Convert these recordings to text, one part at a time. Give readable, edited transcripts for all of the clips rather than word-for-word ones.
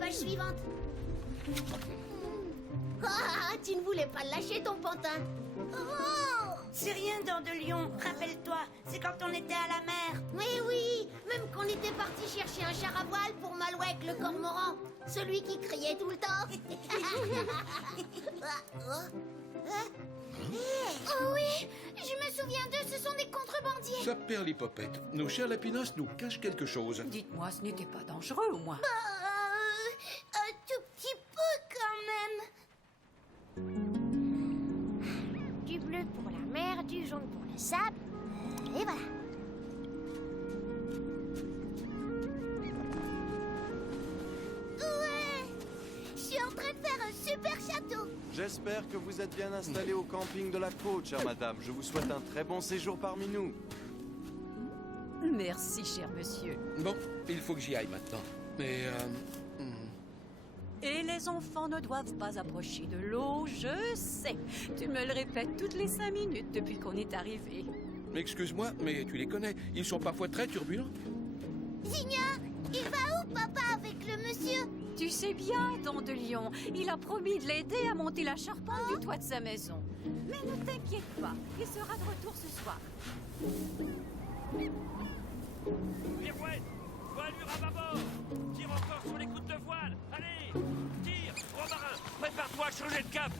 page suivante. Ah, tu ne voulais pas lâcher ton pantin. Oh! C'est rien, Dent de Lion, rappelle-toi, c'est quand on était à la mer. Mais oui, même qu'on était parti chercher un char à voile pour Malouek le cormoran, celui qui criait tout le temps. Oh oui, je me souviens d'eux, ce sont des contrebandiers. Ça perd l'hypopète. Nos chers lapinos nous cachent quelque chose. Dites-moi, ce n'était pas dangereux, au moins. Un tout petit peu quand même. Du bleu pour la mer, du jaune pour le sable. Et voilà. Ouais! Je suis en train de faire un super château. J'espère que vous êtes bien installé au camping de la côte, chère madame. Je vous souhaite un très bon séjour parmi nous. Merci, cher monsieur. Bon, il faut que j'y aille maintenant. Mais, Et les enfants ne doivent pas approcher de l'eau, je sais. Tu me le répètes toutes les 5 minutes depuis qu'on est arrivé. excuse-moi, mais tu les connais. Ils sont parfois très turbulents. Zigna, il va où, papa, avec le monsieur? Tu sais bien, Dent de Lion, il a promis de l'aider à monter la charpente du toit de sa maison. Mais ne t'inquiète pas, il sera de retour ce soir. Pirouette, voilure à bâbord. Tire encore sur les coudes de voile. Allez, tire. Romarin, prépare-toi à changer de cap.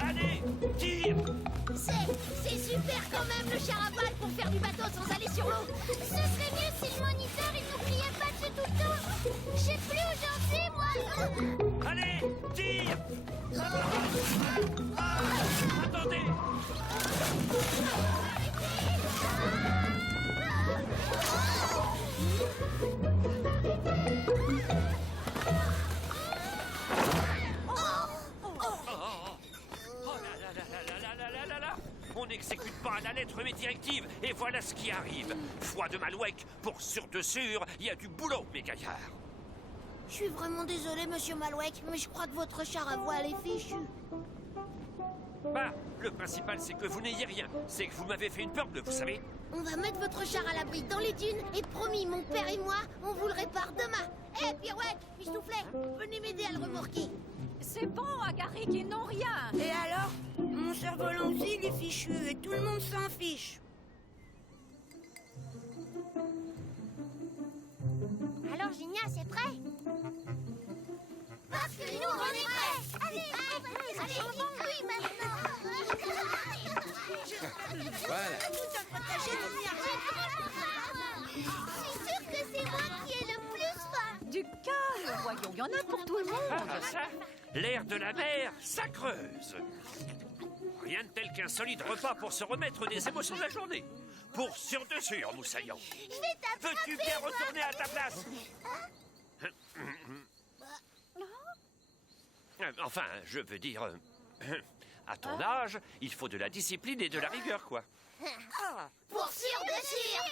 Allez, tire. C'est super quand même le char à voile pour faire du bateau sans aller sur l'eau. Ce serait mieux si le moniteur, il nous criait pas dessus tout le temps. Je sais plus où j'en suis, moi. Allez, tire. Attendez. Oh là là là là là là là là là. On n'exécute pas à la lettre mes directives, et voilà ce qui arrive. Foi de Malouek, pour sûr de sûr, il y a du boulot, mes gaillards. Je suis vraiment désolé, monsieur Malouek, mais je crois que votre char à voile est fichu. Bah, le principal, c'est que vous n'ayez rien. C'est que vous m'avez fait une peur bleue, vous savez. On va mettre votre char à l'abri dans les dunes, et promis, mon père et moi, on vous le répare demain. Hé, Pirouette, Mistouflet, venez m'aider à le remorquer. C'est bon, Agaric, ils n'ont rien. Et alors? Mon cerf-volant aussi, il est fichu, et tout le monde s'en fiche. Alors, Gigna, c'est prêt? Parce que nous, on est prêts. Allez, oui, maintenant. Voilà. Je suis sûre que c'est moi qui ai le plus faim. Du calme, voyons, il y en a pour tout le monde. Ah, ça, l'air de la mer, ça creuse. Rien de tel qu'un solide repas pour se remettre des émotions de la journée. Pour sûr de sûr, Moussaillon. Je vais t'attraper. Veux-tu bien retourner à ta place? Enfin, je veux dire... à ton âge, il faut de la discipline et de la rigueur, quoi. Pour sûr de sûr.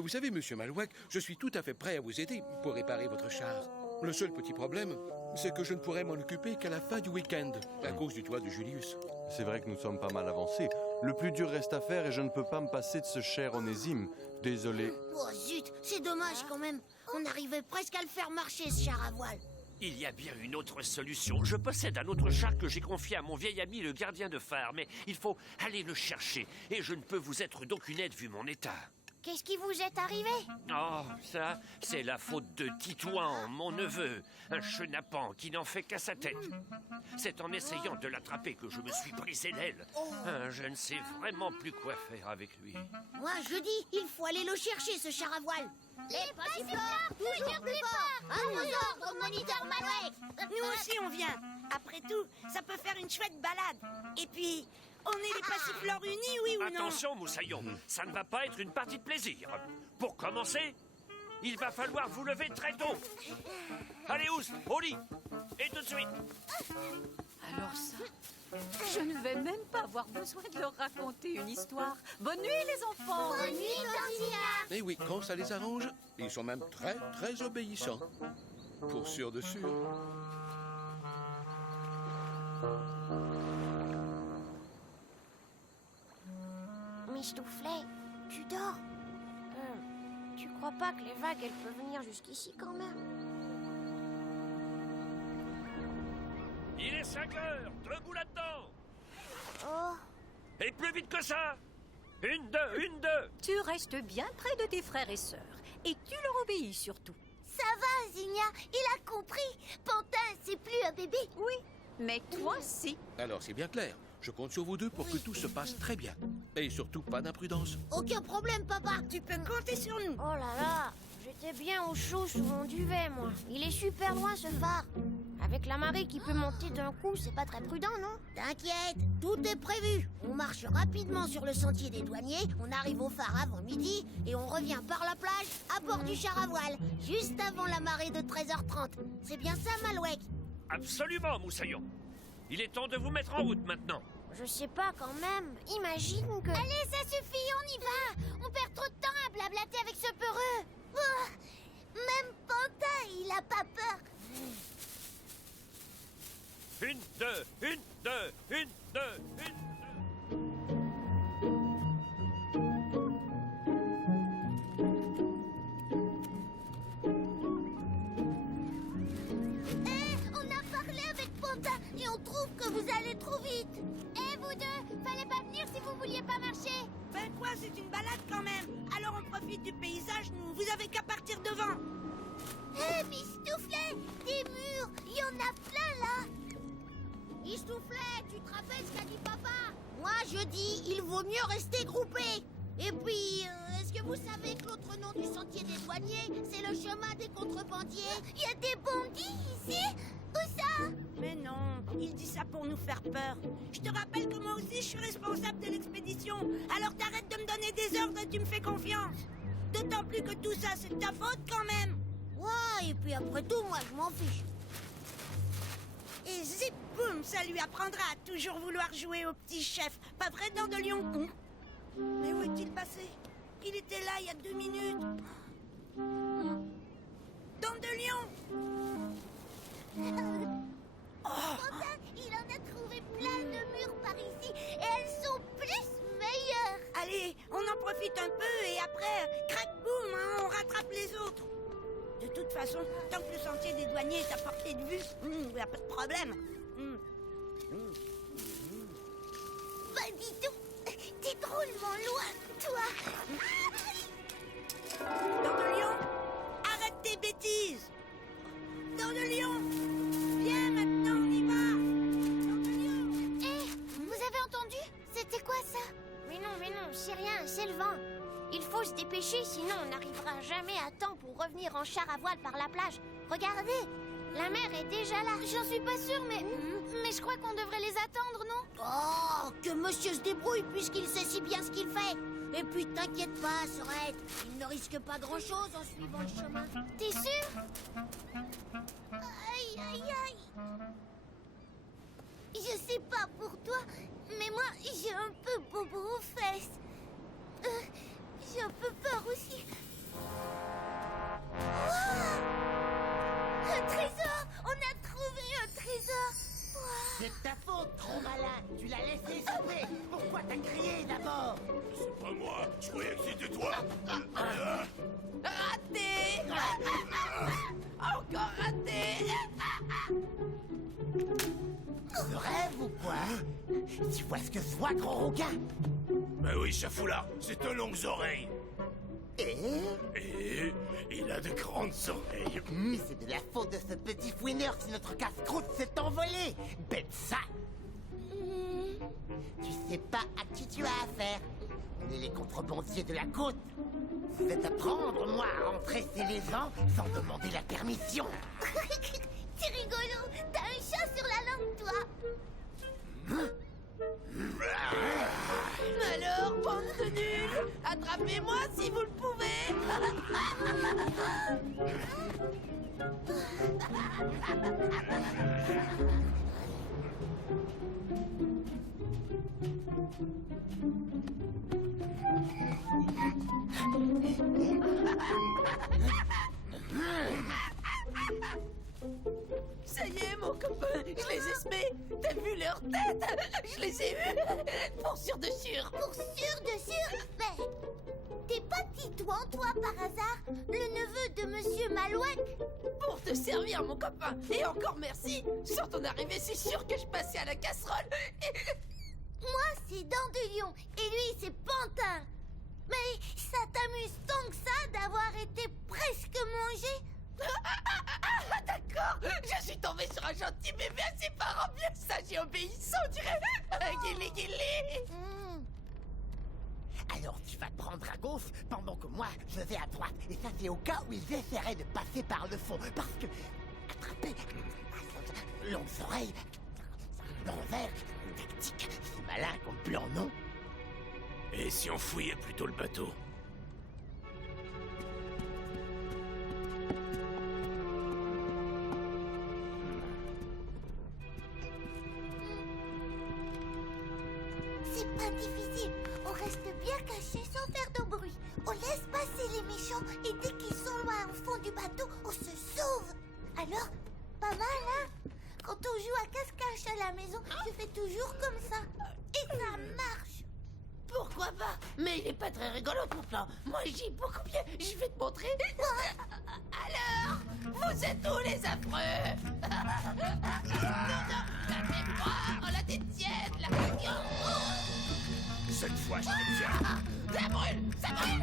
Vous savez, monsieur Malouek, je suis tout à fait prêt à vous aider pour réparer votre char. Le seul petit problème, c'est que je ne pourrai m'en occuper qu'à la fin du week-end, à cause du toit de Julius. C'est vrai que nous sommes pas mal avancés. Le plus dur reste à faire et je ne peux pas me passer de ce cher Onésime. Désolé. Oh zut, c'est dommage quand même. On arrivait presque à le faire marcher, ce char à voile. Il y a bien une autre solution. Je possède un autre char que j'ai confié à mon vieil ami le gardien de phare, mais il faut aller le chercher. Et je ne peux vous être d'aucune aide vu mon état. Qu'est-ce qui vous est arrivé? Oh, ça, c'est la faute de Titouan, mon neveu. Un chenapan qui n'en fait qu'à sa tête. C'est en essayant de l'attraper que je me suis brisé l'aile. Je ne sais vraiment plus quoi faire avec lui. Moi, je dis, il faut aller le chercher, ce char à voile. Les passifleurs, toujours plus fort. À vos ordres, moniteur Malouek. Nous aussi, on vient. Après tout, ça peut faire une chouette balade. Et puis, on est les passifleurs unis, oui ou non? Attention, Moussaillon, ça ne va pas être une partie de plaisir. Pour commencer, il va falloir vous lever très tôt. Allez, Oust, au lit. Et tout de suite. Alors ça, je ne vais même pas avoir besoin de leur raconter une histoire. Bonne nuit, les enfants. Bonne nuit, Tantina. Et oui, quand ça les arrange, ils sont même très, très obéissants. Pour sûr de sûr. Mistouflet, tu dors? Tu crois pas que les vagues, elles peuvent venir jusqu'ici quand même? Il est 5 heures, debout là-dedans. Oh, Et plus vite que ça. 1, 2, 1, 2. Tu restes bien près de tes frères et sœurs. Et tu leur obéis surtout. ça va, Zinnia, il a compris. Pantin, c'est plus un bébé. Oui, mais toi, si. Alors c'est bien clair. Je compte sur vous deux pour que tout se passe très bien. Et surtout, pas d'imprudence. Aucun problème, papa. Tu peux compter sur nous. Oh là là, j'étais bien au chaud sous mon duvet, moi. Il est super loin, ce phare. Avec la marée qui peut monter d'un coup, c'est pas très prudent, non? T'inquiète, tout est prévu. On marche rapidement sur le sentier des douaniers, on arrive au phare avant midi et on revient par la plage à bord du char à voile, juste avant la marée de 13h30. C'est bien ça, Malouek? Absolument, Moussaillon. Il est temps de vous mettre en route maintenant. Je sais pas quand même. Imagine que... Allez, ça suffit, on y va. On perd trop de temps à blablater avec ce peureux. Oh, même Pantin, il a pas peur. 1, 2, 1, 2, 1, 2, 1. On a parlé avec Pantin et on trouve que vous allez trop vite. Eh, vous deux, fallait pas venir si vous vouliez pas marcher. Ben quoi, c'est une balade quand même. Alors on profite du paysage, nous. Vous avez qu'à partir devant. Eh, Mistouflet, des murs, il y en a plein là. Mistouflet, tu te rappelles ce qu'a dit papa? Moi, je dis, il vaut mieux rester groupé. Et puis, est-ce que vous savez que l'autre nom du sentier des douaniers, c'est le chemin des contrebandiers? Il y a des bandits ici. Où ça? Mais non, il dit ça pour nous faire peur. Je te rappelle que moi aussi je suis responsable de l'expédition. Alors t'arrêtes de me donner des ordres et tu me fais confiance. D'autant plus que tout ça c'est de ta faute quand même. Ouais, et puis après tout, moi, je m'en fiche. Et zip boum, ça lui apprendra à toujours vouloir jouer au petit chef. Pas vrai, Dent de Lion? Mais où est-il passé? Il était là il y a 2 minutes. Dent de Lion! Pantin, il en a trouvé plein de murs par ici et elles sont plus meilleures. Allez, on en profite un peu et après, crac boum, hein, on rattrape les autres. De toute façon, tant que le sentier des douaniers est à portée de vue, il n'y a pas de problème. Bah dis donc, t'es drôlement loin, toi. Dent de Lion, arrête tes bêtises. Dent de Lion, viens maintenant, on y va. Dent de Lion. Eh, vous avez entendu? C'était quoi ça? Mais non, c'est rien, c'est le vent. Il faut se dépêcher, sinon on n'arrivera jamais à temps pour revenir en char à voile par la plage. Regardez, la mer est déjà là. J'en suis pas sûre, mais je crois qu'on devrait les attendre, non? Oh, que monsieur se débrouille puisqu'il sait si bien ce qu'il fait. Et puis t'inquiète pas, Sorette, il ne risque pas grand-chose en suivant le chemin. T'es sûr? Aïe, aïe, aïe. Je sais pas pour toi, mais moi j'ai un peu bobo aux fesses. J'ai un peu peur aussi. Wow! Un trésor! On a trouvé un trésor! Wow! C'est ta faute, trop malin. Tu l'as laissé échapper. Pourquoi t'as crié d'abord? C'est pas moi, je croyais que c'était toi. Raté! Encore raté! Tu rêves ou quoi? Tu vois ce que soit, gros rouquin? Ben oui, Chafoulard, c'est de longues oreilles. Et il a de grandes oreilles. C'est de la faute de ce petit fouineur si notre casse-croûte s'est envolé. Bête ça! Tu sais pas à qui tu as affaire. On est les contrebandiers de la côte. Je vais t'apprendre, moi, à entrer les gens sans demander la permission. C'est rigolo! T'as un chat sur la langue, toi! Alors, bande de nuls, attrapez-moi si vous le pouvez. Ça y est, mon copain, je les ai semés. T'as vu leur tête? Je les ai eus. Pour sûr de sûr. Pour sûr de sûr? Mais t'es pas titouan? vraiment toi, par hasard, le neveu de Monsieur Malouette? Pour te servir, mon copain. Et encore merci. Sur ton arrivée, c'est sûr que je passais à la casserole. Moi, c'est Dent de Lion, et lui, c'est Pantin. Mais ça t'amuse tant que ça d'avoir été presque mangé? D'accord, je suis tombée sur un gentil bébé à ses parents bien sages et obéissants, on dirait. Guili guili. Alors tu vas te prendre à gauche pendant que moi je vais à droite. Et ça c'est au cas où ils essaieraient de passer par le fond. Parce que attraper longues oreilles, l'envers, tactique, c'est malin comme plan, non? Et si on fouillait plutôt le bateau? C'est pas difficile. On reste bien caché sans faire de bruit. On laisse passer les méchants et dès qu'ils sont loin au fond du bateau, on se sauve. Alors, pas mal, hein? Quand on joue à cache-cache à la maison, je fais toujours comme ça. Et ça marche. Pourquoi pas? Mais il est pas très rigolo ton plan. Moi j'y beaucoup mieux. Je vais te montrer. Alors, vous êtes où les affreux? Non, lâchez-moi. Oh la tête tiède là. Cette fois, je te tiens. Ça brûle, ça brûle.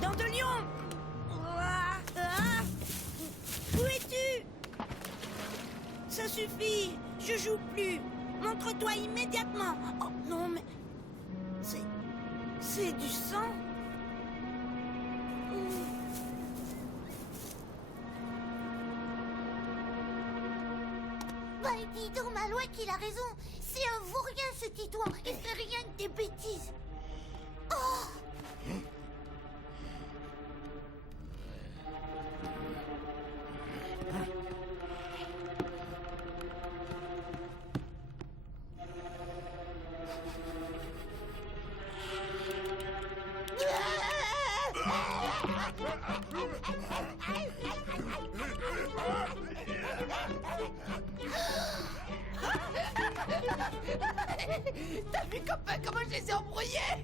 Dent de Lion! Où es-tu? Ça suffit, je joue plus. Montre-toi immédiatement. Oh non, mais... C'est du sang? Bah, dis donc, Malouette, il a raison. C'est un vaurien, ce Titouan. Il fait rien que des bêtises. Oh! T'as vu, copain, comment je les ai embrouillés?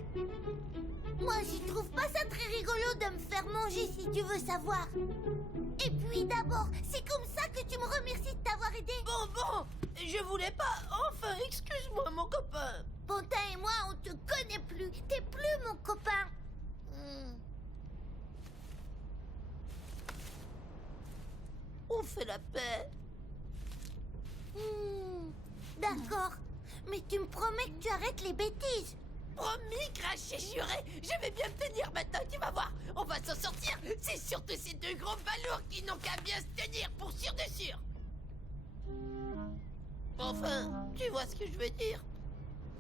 Moi, j'y trouve pas ça très rigolo de me faire manger, si tu veux savoir. Et puis d'abord, c'est comme ça que tu me remercies de t'avoir aidé. Bon, je voulais pas. Enfin, excuse-moi, mon copain. Pantin et moi, on te connaît plus. T'es plus mon copain. On fait la paix. D'accord. Mais tu me promets que tu arrêtes les bêtises. Promis, craché, juré. Je vais bien me tenir maintenant, tu vas voir. On va s'en sortir. C'est surtout ces deux gros balourds qui n'ont qu'à bien se tenir, pour sûr de sûr. Enfin, tu vois ce que je veux dire.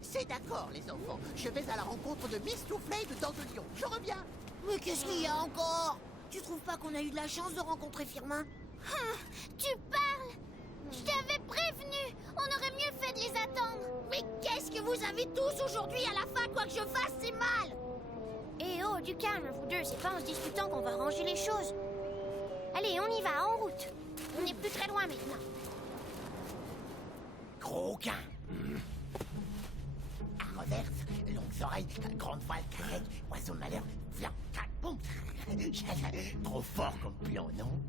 C'est d'accord les enfants. Je vais à la rencontre de Miss Soufflet et de Dent de Lion. Je reviens. Mais qu'est-ce qu'il y a encore? Tu trouves pas qu'on a eu de la chance de rencontrer Firmin? Tu parles? Je t'avais prévenu. On aurait mieux fait de les attendre. Mais qu'est-ce que vous avez tous aujourd'hui? À la fin, quoi que je fasse, c'est mal. Eh oh, du calme, vous deux. C'est pas en se disputant qu'on va ranger les choses. Allez, on y va, en route. On n'est plus très loin maintenant. Gros gain. À reverse, longues oreilles, grande voile, carrette, oiseau de malheur, viens, tac, boum. Trop fort comme plan, non?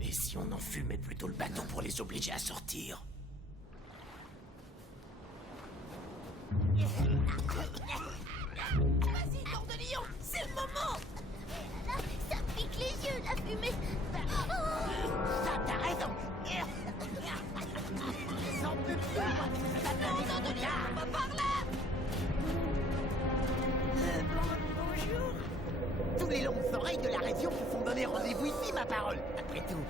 Et si on enfumait plutôt le bateau pour les obliger à sortir? Vas-y, Dent de Lion, c'est le moment. Là, ça pique les yeux, la fumée. Ça, t'as raison. J'en peux plus. Non, Dent de Lion, on va par là. Bonjour. Tous les longues oreilles de la région se sont donné rendez-vous ici, ma parole. Après tout,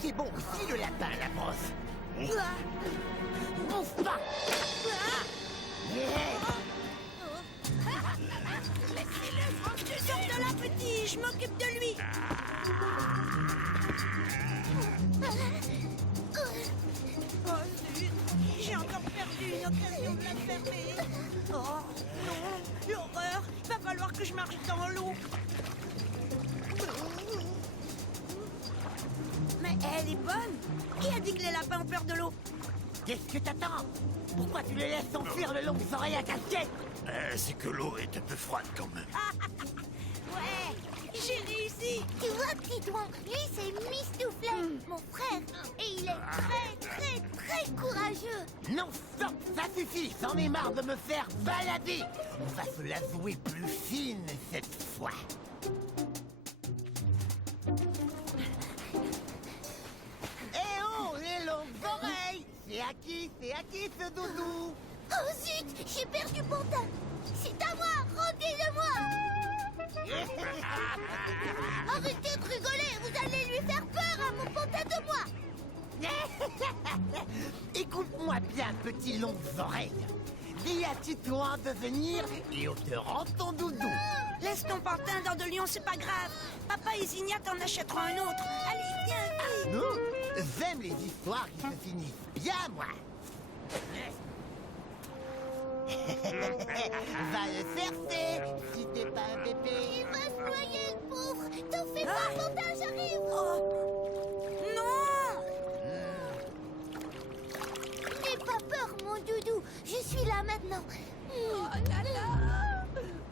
c'est bon aussi le lapin à la brosse. Bouffe pas. Tu sors de là, petit. Je m'occupe de lui. Oh, zut. J'ai encore perdu une occasion de la fermer. Oh, non. L'horreur. Va falloir que je marche dans l'eau. Mais elle est bonne. Qui a dit que les lapins ont peur de l'eau? Qu'est-ce que t'attends? Pourquoi tu les laisses s'enfuir le long des oreilles à casquette? C'est que l'eau est un peu froide quand même. Ouais, j'ai réussi. Tu vois, Titouan, lui c'est Mistouflet, mon frère. Et il est très courageux. Non, stop, ça suffit. J'en ai marre de me faire balader. On va se la jouer plus fine cette fois. Eh oh, les longues oreilles! C'est à qui ce doudou? Oh zut, j'ai perdu Pantin. C'est à moi, rendez-le-moi. Arrêtez de rigoler, vous allez lui faire peur à mon Pantin de moi. Écoute-moi bien, petit longues oreilles. Dis à Titouan de venir et on te rend ton doudou. Laisse ton pantin dans de lion, c'est pas grave. Papa et Zigna t'en achèteront un autre. Allez, viens, vite. Non, j'aime les histoires qui se finissent bien, moi. Va le chercher, si t'es pas un bébé. Il va se noyer, le pauvre. T'en fais pas, Pantin, j'arrive. Non. N'aie pas peur, mon doudou. Je suis là maintenant. Oh là là!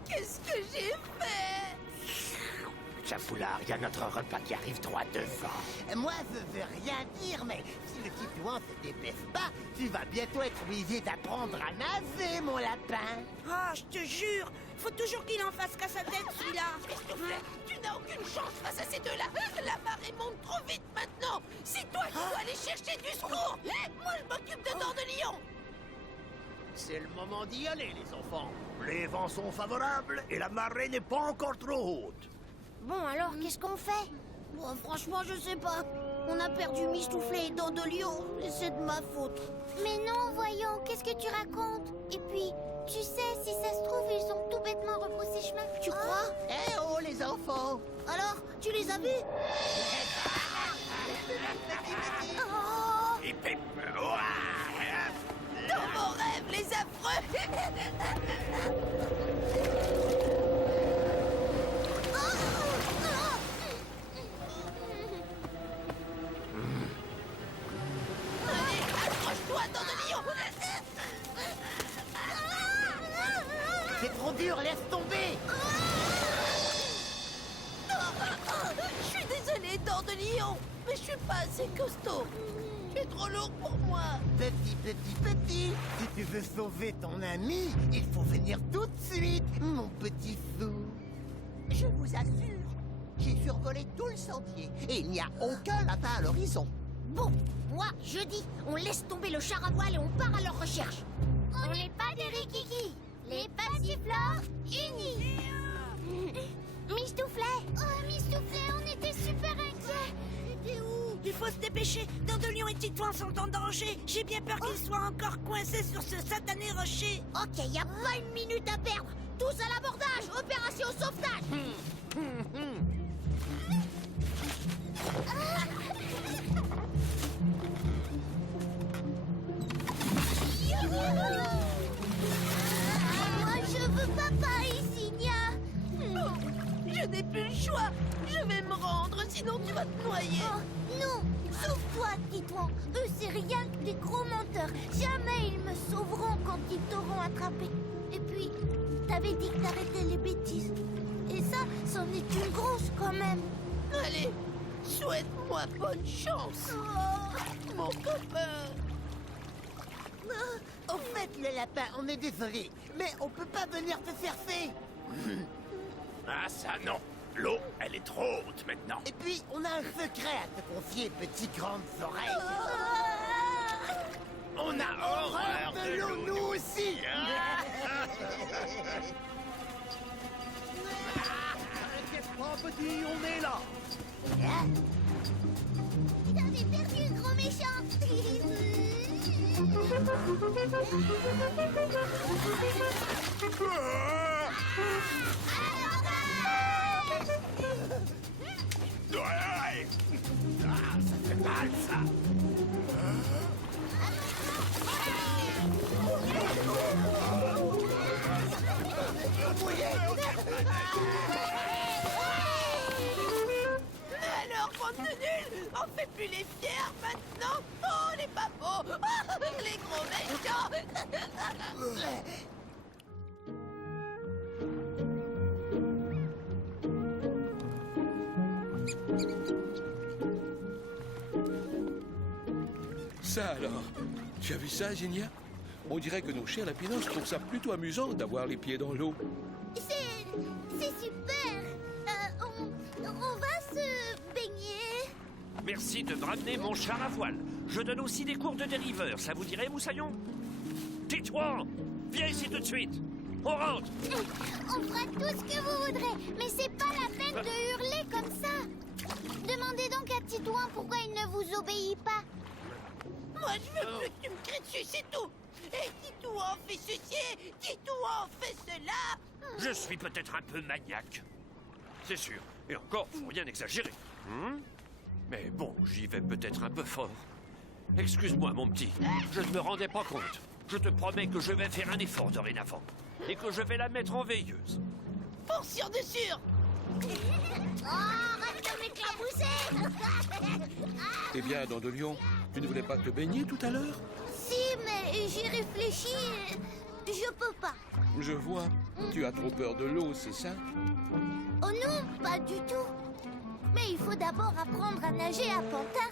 Qu'est-ce que j'ai fait? Chafoulard, il y a notre repas qui arrive droit devant. Moi, je veux rien dire, mais si le Titouan se dépêche pas, tu vas bientôt être obligé d'apprendre à nager, mon lapin. Ah, je te jure, faut toujours qu'il en fasse qu'à sa tête, celui-là. Tu n'as aucune chance face à ces deux-là. La marée monte trop vite maintenant. C'est toi qui dois aller chercher du secours. Moi, je m'occupe de Dents de Lion. C'est le moment d'y aller, les enfants. Les vents sont favorables et la marée n'est pas encore trop haute. Bon, alors, qu'est-ce qu'on fait? Bon, franchement, je sais pas. On a perdu Mistouflet et Dents de Lion, et c'est de ma faute. Mais non, voyons, qu'est-ce que tu racontes? Et puis, tu sais, si ça se trouve, ils ont tout bêtement rebroussé chemin. Tu crois? Eh oh, les enfants! Alors, tu les as vus? Oh, Hip hip, ouah. Dans mon rêve, les affreux. Allez, accroche-toi, Dents de Lion. C'est trop dur, laisse tomber! Je suis désolée, Dents de Lion, mais je suis pas assez costaud. Tu es trop lourd pour moi. Petit, si tu veux sauver ton ami, il faut venir tout de suite, mon petit fou. Je vous assure, j'ai survolé tout le sentier et il n'y a aucun lapin à l'horizon. Bon, moi, je dis, on laisse tomber le char à voile et on part à leur recherche. on n'est pas des rikiki. Les passiflores unis. Mistouflet. Oh, Mistouflet, on était super inquiets. T'es où? Il faut se dépêcher. Dents de Lion et Titouan sont en danger. J'ai bien peur qu'ils soient encore coincés sur ce satané rocher. Ok, y a pas une minute à perdre. Tous à l'abordage. Opération sauvetage. Moi, je veux papa et Signa. Je n'ai plus le choix. Je vais me rendre, sinon tu vas te noyer. Oh, non, sauve-toi, Titouan. Eux, c'est rien que des gros menteurs. Jamais ils me sauveront quand ils t'auront attrapé. Et puis, t'avais dit que t'arrêtais les bêtises. Et ça, c'en est une grosse quand même. Allez, souhaite-moi bonne chance, mon copain. Au fait, le lapin, on est désolé, mais on peut pas venir te chercher. Ah ça non. L'eau, elle est trop haute maintenant. Et puis, on a un secret à te confier, petit grandes oreilles. On a horreur de l'eau, nous aussi. Qu'est-ce qu'on petit, on est là. T'avais perdu le gros méchant. Ouais. Ah, ça fait mal ça. bande de nuls! On fait plus les fiers maintenant! Oh, les babos! Oh, les gros méchants! Ça alors, tu as vu ça, Zinnia? On dirait que nos chers lapinos trouvent ça plutôt amusant d'avoir les pieds dans l'eau. C'est super. On va se baigner. Merci de me ramener mon char à voile. Je donne aussi des cours de dériveur. Ça vous dirait, Moussaillon? Tais-toi! Viens ici tout de suite. On rentre. On fera tout ce que vous voudrez, mais c'est pas la peine de hurler comme ça. Demandez donc à Titouan pourquoi il ne vous obéit pas. Moi, je veux plus que tu me cries dessus, c'est tout! Et Titouan fait ceci, Titouan fait cela! Je suis peut-être un peu maniaque. C'est sûr. Et encore, faut rien exagérer. Mais bon, j'y vais peut-être un peu fort. Excuse-moi, mon petit. Je ne me rendais pas compte. Je te promets que je vais faire un effort dorénavant. Et que je vais la mettre en veilleuse. Pour sûr de sûr! Oh, arrête de m'éclabousser. Eh bien, Dent de Lion, tu ne voulais pas te baigner tout à l'heure? Si, mais j'ai réfléchi. Je peux pas. Je vois. Tu as trop peur de l'eau, c'est ça? Oh non, pas du tout. Mais il faut d'abord apprendre à nager à Pantin.